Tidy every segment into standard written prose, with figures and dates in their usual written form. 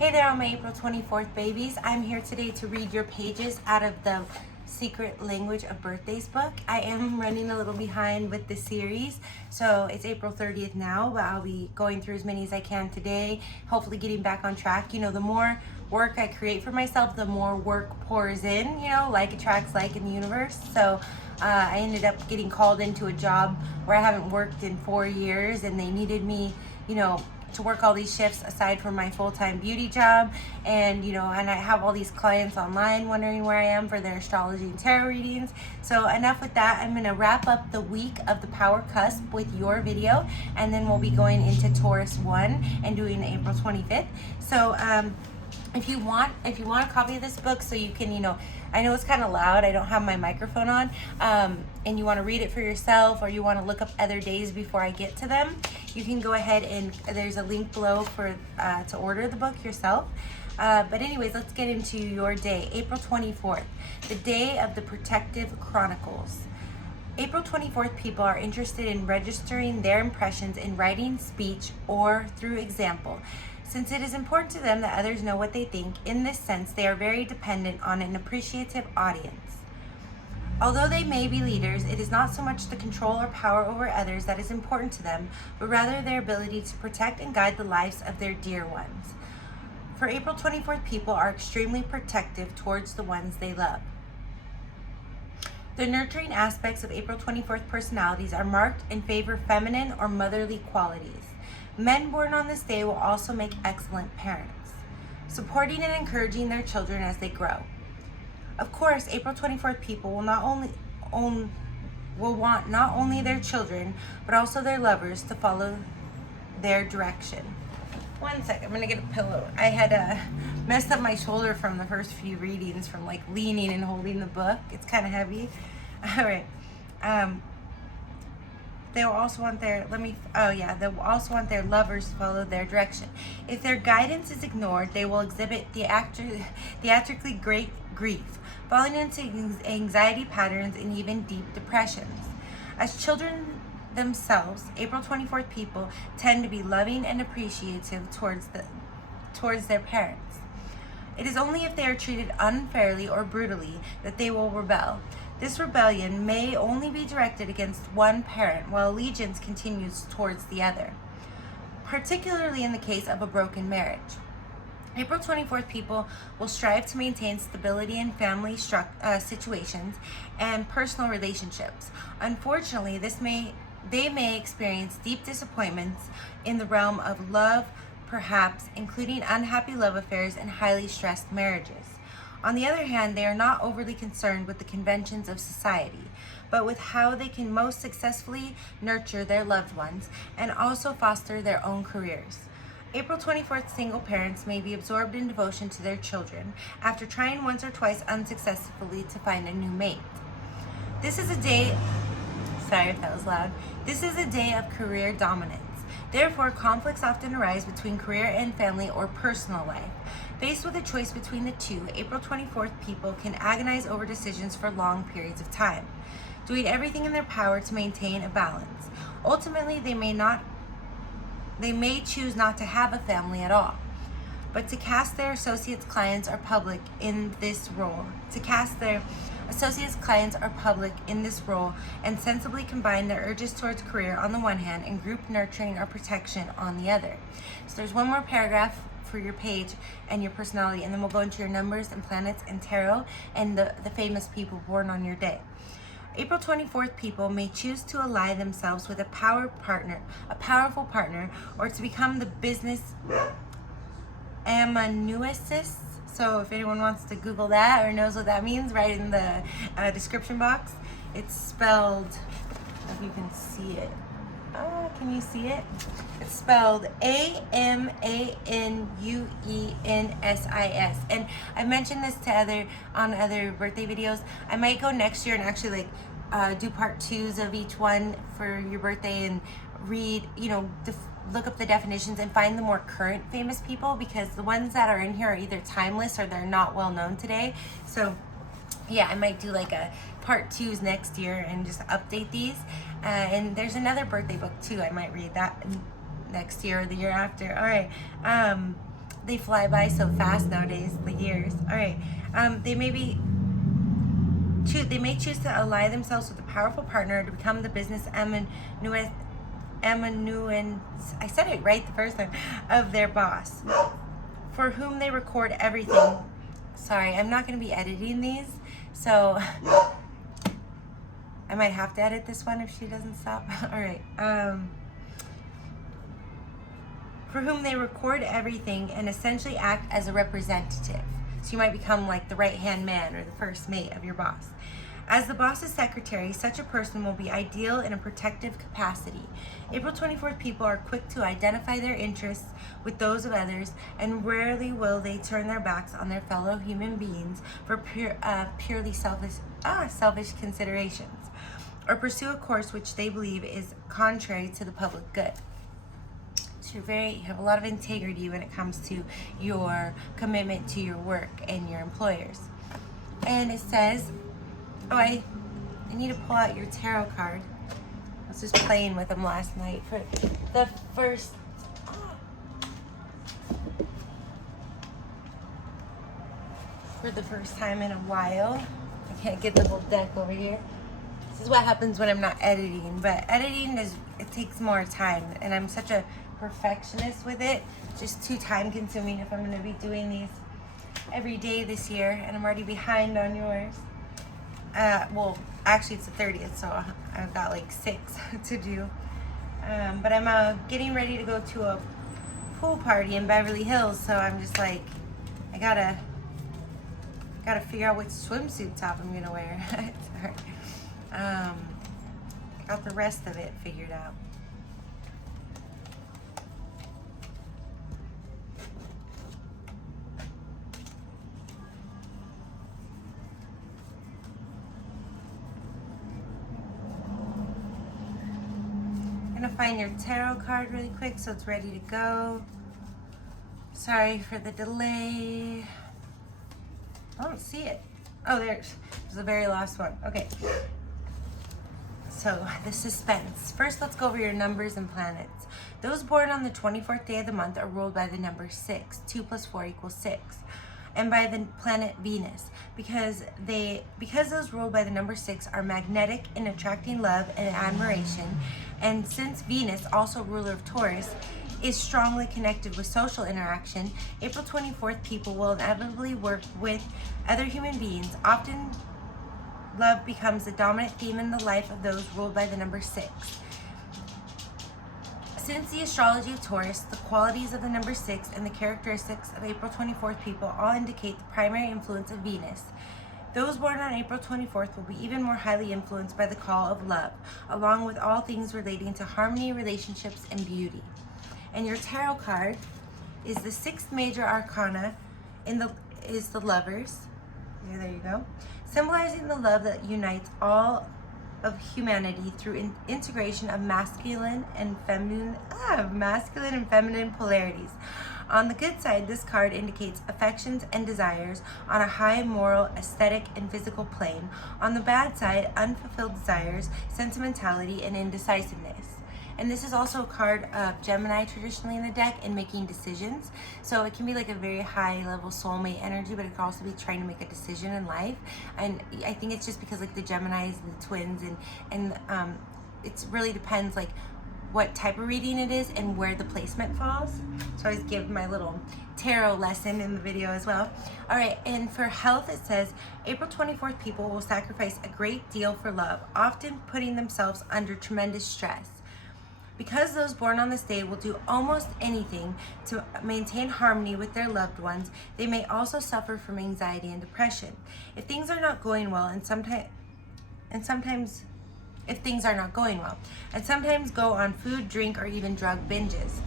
Hey there, all my April 24th babies. I'm here today to read your pages out of the Secret Language of Birthdays book. I am running a little behind with the series, so it's April 30th now, but I'll be going through as many as I can today, hopefully getting back on track. You know, the more work I create for myself, the more work pours in, you know, like attracts like in the universe. So I ended up getting called into a job where I haven't worked in 4 years, and they needed me, you know, to work all these shifts aside from my full-time beauty job. And you know, and I have all these clients online wondering where I am for their astrology and tarot readings. So enough with that. I'm going to wrap up the week of the power cusp with your video, and then we'll be going into Taurus 1 and doing April 25th. So if you want a copy of this book, so you can, you know, I know it's kind of loud, I don't have my microphone on, and you want to read it for yourself, or you want to look up other days before I get to them, you can go ahead and there's a link below for to order the book yourself. But anyways, let's get into your day. April 24th, the day of the Protective Chronicles. April 24th people are interested in registering their impressions in writing, speech, or through example. Since it is important to them that others know what they think, in this sense, they are very dependent on an appreciative audience. Although they may be leaders, it is not so much the control or power over others that is important to them, but rather their ability to protect and guide the lives of their dear ones. For April 24th people are extremely protective towards the ones they love. The nurturing aspects of April 24th personalities are marked in favor of feminine or motherly qualities. Men born on this day will also make excellent parents, supporting and encouraging their children as they grow. Of course, April 24th people will want not only their children, but also their lovers to follow their direction. One sec, I'm gonna get a pillow. I had messed up my shoulder from the first few readings from like leaning and holding the book. It's kind of heavy. All right. They will also want their, they will also want their lovers to follow their direction. If their guidance is ignored, they will exhibit theatrically great grief, falling into anxiety patterns and even deep depressions. As children themselves, April 24th people tend to be loving and appreciative towards their parents. It is only if they are treated unfairly or brutally that they will rebel. This rebellion may only be directed against one parent, while allegiance continues towards the other, particularly in the case of a broken marriage. April 24th people will strive to maintain stability in family situations and personal relationships. Unfortunately, they may experience deep disappointments in the realm of love, perhaps including unhappy love affairs and highly stressed marriages. On the other hand, they are not overly concerned with the conventions of society, but with how they can most successfully nurture their loved ones and also foster their own careers. April 24th single parents may be absorbed in devotion to their children after trying once or twice unsuccessfully to find a new mate. This is a day, sorry if that was loud, this is a day of career dominance. Therefore, conflicts often arise between career and family or personal life. Faced with a choice between the two, April 24th people can agonize over decisions for long periods of time, doing everything in their power to maintain a balance. Ultimately, they may choose not to have a family at all, but to cast their associates, clients, or public in this role. And sensibly combine their urges towards career on the one hand and group nurturing or protection on the other. So there's one more paragraph for your page and your personality, and then we'll go into your numbers and planets and tarot and the famous people born on your day. April 24th people may choose to ally themselves with a powerful partner, or to become the business amanuensis. So if anyone wants to Google that or knows what that means, write in the description box. It's spelled, if you can see it. Can you see it? It's spelled Amanuensis. And I mentioned this to other birthday videos. I might go next year and actually do part 2s of each one for your birthday and read, look up the definitions and find the more current famous people, because the ones that are in here are either timeless or they're not well known today. So yeah, I might do like a part 2s next year and just update these. And there's another birthday book too. I might read that next year or the year after. All right. They fly by so fast nowadays, the years. All right. They may choose to ally themselves with a powerful partner to become the business amanuensis, I said it right the first time, of their boss, for whom they record everything. Sorry, I'm not going to be editing these, so I might have to edit this one if she doesn't stop. All right. For whom they record everything and essentially act as a representative. So you might become like the right-hand man or the first mate of your boss. As the boss's secretary, such a person will be ideal in a protective capacity. April 24th people are quick to identify their interests with those of others, and rarely will they turn their backs on their fellow human beings for purely selfish considerations, or pursue a course which they believe is contrary to the public good. You have a lot of integrity when it comes to your commitment to your work and your employers. And it says, I need to pull out your tarot card. I was just playing with them last night for the first time in a while. I can't get the whole deck over here. This is what happens when I'm not editing, but editing it takes more time, and I'm such a perfectionist with it. Just too time consuming if I'm going to be doing these every day this year, and I'm already behind on yours. Well, actually it's the 30th, so I've got like 6 to do. But I'm getting ready to go to a pool party in Beverly Hills, so I'm just like, I gotta figure out which swimsuit top I'm gonna wear. I got the rest of it figured out. I'm gonna find your tarot card really quick so it's ready to go. Sorry for the delay. I don't see it. Oh, there's the very last one. Okay. So the suspense. First, let's go over your numbers and planets. Those born on the 24th day of the month are ruled by the number 6. 2 + 4 = 6. And by the planet Venus, because those ruled by the number 6 are magnetic in attracting love and admiration, and since Venus, also ruler of Taurus, is strongly connected with social interaction, April 24th people will inevitably work with other human beings. Often, love becomes the dominant theme in the life of those ruled by the number 6. Since the astrology of Taurus, the qualities of the number 6 and the characteristics of April 24th people all indicate the primary influence of Venus. Those born on April 24th will be even more highly influenced by the call of love, along with all things relating to harmony, relationships, and beauty. And your tarot card is the 6th major arcana is the Lovers. Yeah, there you go. Symbolizing the love that unites all of humanity through integration of masculine and feminine polarities. On the good side, this card indicates affections and desires on a high moral, aesthetic, and physical plane. On the bad side, unfulfilled desires, sentimentality, and indecisiveness. And this is also a card of Gemini traditionally in the deck and making decisions. So it can be like a very high level soulmate energy, but it can also be trying to make a decision in life. And I think it's just because like the Geminis and the twins and it really depends like what type of reading it is and where the placement falls. So I always give my little tarot lesson in the video as well. All right, and for health it says, April 24th people will sacrifice a great deal for love, often putting themselves under tremendous stress. Because those born on this day will do almost anything to maintain harmony with their loved ones, they may also suffer from anxiety and depression. If things are not going well, and sometimes go on food, drink, or even drug binges.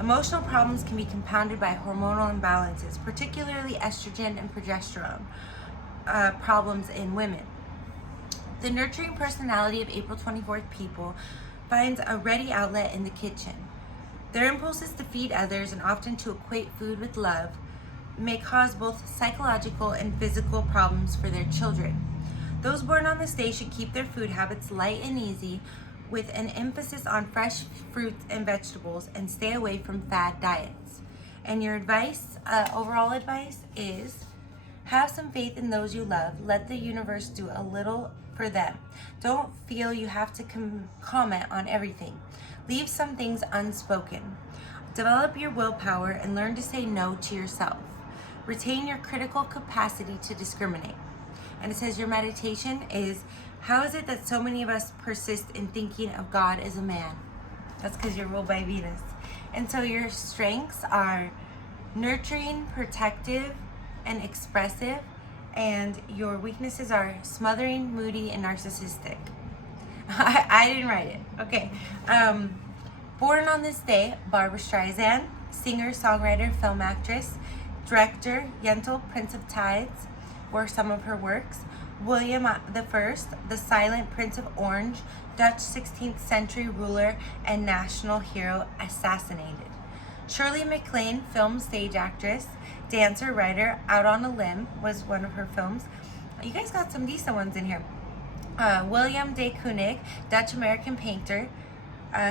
Emotional problems can be compounded by hormonal imbalances, particularly estrogen and progesterone problems in women. The nurturing personality of April 24th people finds a ready outlet in the kitchen. Their impulses to feed others and often to equate food with love may cause both psychological and physical problems for their children. Those born on this day should keep their food habits light and easy, with an emphasis on fresh fruits and vegetables, and stay away from fad diets. And your advice, overall advice, is have some faith in those you love. Let the universe do a little for them. Don't feel you have to comment on everything. Leave some things unspoken. Develop your willpower and learn to say no to yourself. Retain your critical capacity to discriminate. And it says your meditation is, how is it that so many of us persist in thinking of God as a man? That's because you're ruled by Venus. And so your strengths are nurturing, protective, and expressive. And your weaknesses are smothering, moody, and narcissistic. I didn't write it. Okay. Born on this day, Barbra Streisand, singer, songwriter, film actress, director, Yentl, Prince of Tides, were some of her works. William I, the silent Prince of Orange, Dutch 16th century ruler and national hero, assassinated. Shirley MacLaine, film, stage actress, dancer, writer, Out on a Limb was one of her films. You guys got some decent ones in here. William de Kooning, Dutch-American painter,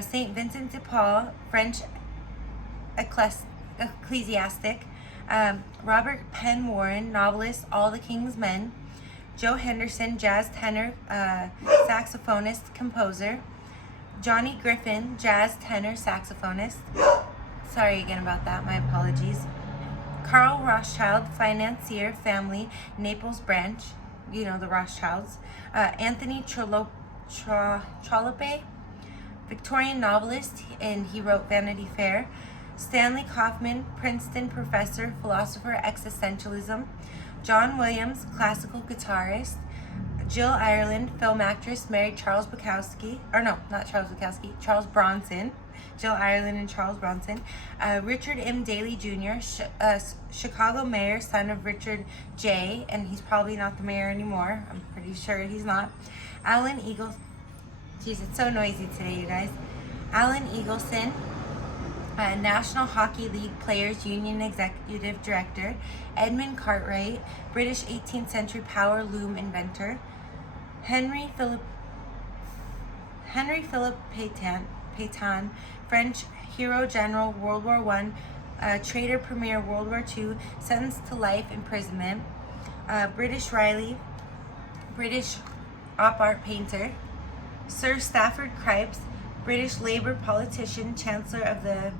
Saint Vincent de Paul, French ecclesiastic, Robert Penn Warren, novelist, All the King's Men, Joe Henderson, jazz tenor, saxophonist, composer, Johnny Griffin, jazz tenor, saxophonist. Sorry again about that, my apologies. Carl Rothschild, financier, family, Naples branch, you know, the Rothschilds. Anthony Trollope, Victorian novelist, and he wrote Vanity Fair. Stanley Kaufman, Princeton professor, philosopher, existentialism. John Williams, classical guitarist. Jill Ireland, film actress, married Charles Bukowski, or no, not Charles Bukowski, Charles Bronson. Jill Ireland and Charles Bronson. Richard M. Daley Jr., Chicago mayor, son of Richard J., and he's probably not the mayor anymore. I'm pretty sure he's not. Alan Eagleson. Jeez, it's so noisy today, you guys. Alan Eagleson, National Hockey League Players Union Executive Director. Edmund Cartwright, British 18th century power loom inventor. Henry Philip Pétain, French hero general, World War I, traitor premier, World War II, sentenced to life imprisonment. British Riley, British op art painter. Sir Stafford Cripes, British Labour politician, Chancellor of the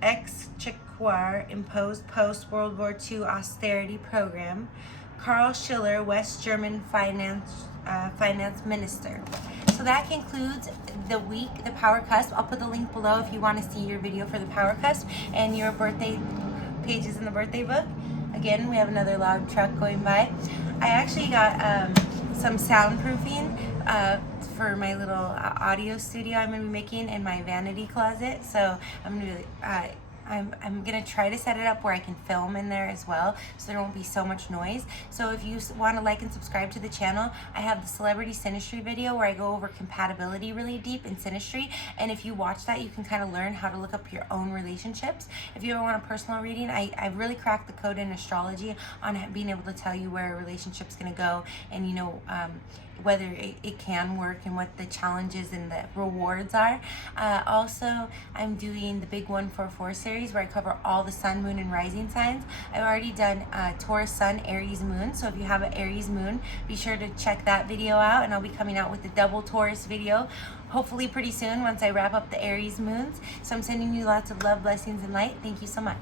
Exchequer, imposed post-World War II austerity program. Karl Schiller, West German finance minister. So that concludes the week, the Power Cusp. I'll put the link below if you want to see your video for the Power Cusp and your birthday pages in the birthday book. Again, we have another loud truck going by. I actually got some soundproofing for my little audio studio I'm going to be making in my vanity closet. So I'm going to try to set it up where I can film in there as well, so there won't be so much noise. So if you want to like and subscribe to the channel, I have the Celebrity Synastry video where I go over compatibility really deep in Synastry, and if you watch that, you can kind of learn how to look up your own relationships. If you ever want a personal reading, I really cracked the code in astrology on being able to tell you where a relationship's going to go, and you know, whether it can work and what the challenges and the rewards are. Also, I'm doing the Big 144 series where I cover all the sun, moon, and rising signs. I've already done Taurus sun, Aries moon. So if you have an Aries moon, be sure to check that video out, and I'll be coming out with the double Taurus video hopefully pretty soon once I wrap up the Aries moons. So I'm sending you lots of love, blessings, and light. Thank you so much.